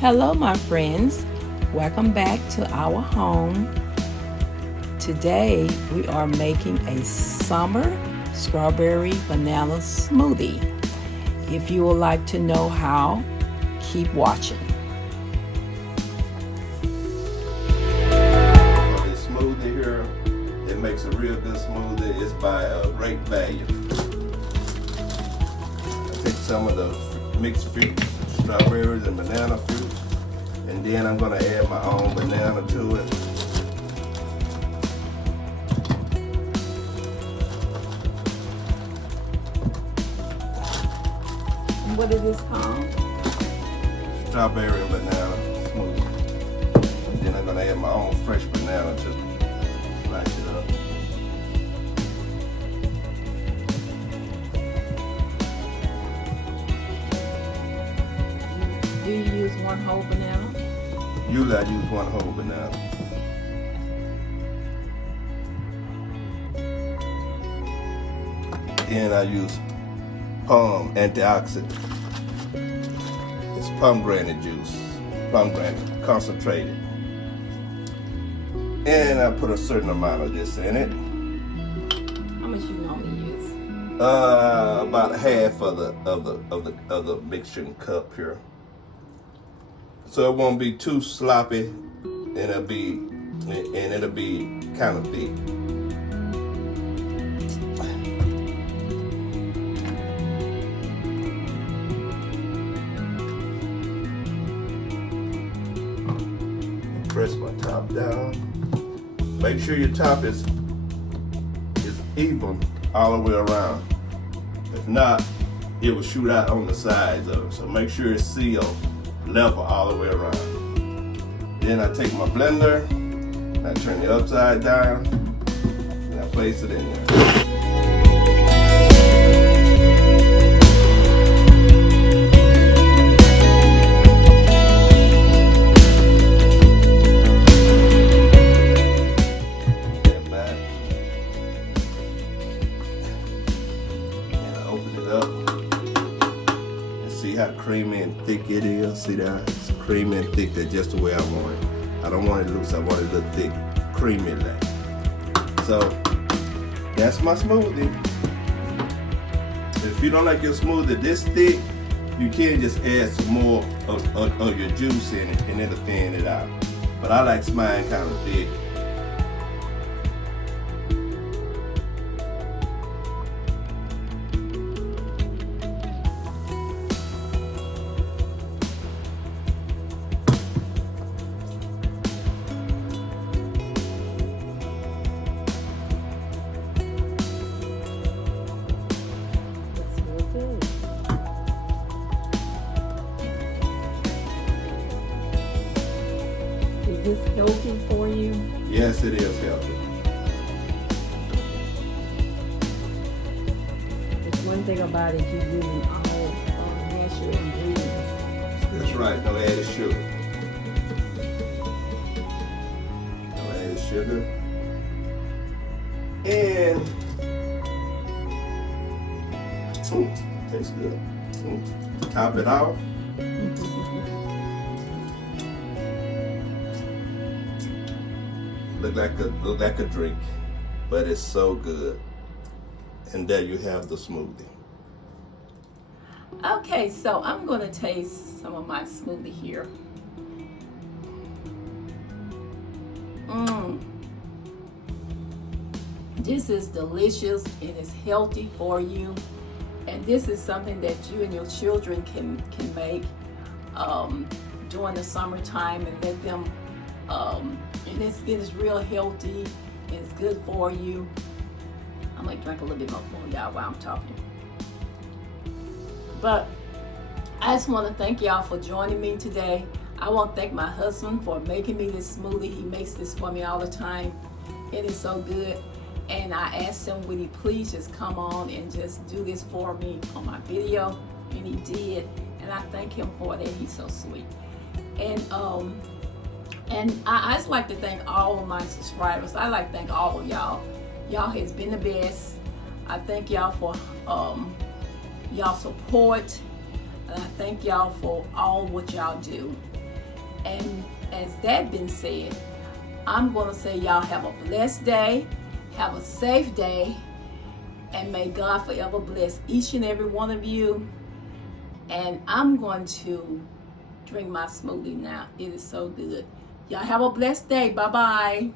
Hello, my friends. Welcome back to our home. Today, we are making a summer strawberry banana smoothie. If you would like to know how, keep watching. For this smoothie here, it makes a real good smoothie. It's by great value. I take some of the mixed fruit, strawberries and banana fruit, and then I'm gonna add my own banana to it. What is this called? Strawberry and banana smoothie. And then I'm gonna add my own fresh banana to slice it up. Do you use one whole banana? Usually I use one whole banana. And I use palm antioxidant. It's pomegranate juice, pomegranate concentrated. And I put a certain amount of this in it. How much you normally use? About half of the mixing cup here. So it won't be too sloppy, and it'll be kind of thick. Press my top down. Make sure your top is even all the way around. If not, it will shoot out on the sides of it. So make sure it's sealed level all the way around. Then I take my blender, and I turn it upside down, and I place it in there. See how creamy and thick it is? See that? It's creamy and thick. That's just the way I want it. I don't want it loose. I want it a little thick, creamy like. So that's my smoothie. If you don't like your smoothie this thick, you can just add some more of your juice in it and it'll thin it out. But I like mine kind of thick. Is this healthy for you? Yes, it is healthy. It's one thing about it, you're using all natural ingredients. That's right, no added sugar. No added sugar. And, tastes good. Top it off. Look like a drink, but it's so good. And there you have the smoothie. Okay, so I'm going to taste some of my smoothie here. This is delicious and it's healthy for you. And this is something that you and your children can make during the summertime and let them, and it's real healthy, it's good for you. I'm gonna drink a little bit more y'all while I'm talking. But I just want to thank y'all for joining me today. I want to thank my husband for making me this smoothie. He makes this for me all the time. It is so good. And I asked him, would he please just come on and just do this for me on my video? And he did. And I thank him for that. He's so sweet. And I just like to thank all of my subscribers. I like to thank all of y'all. Y'all has been the best. I thank y'all for y'all support, and I thank y'all for all what y'all do. And as that been said, I'm going to say y'all have a blessed day, have a safe day, and may God forever bless each and every one of you. And I'm going to drink my smoothie now. It is so good. Y'all have a blessed day. Bye-bye.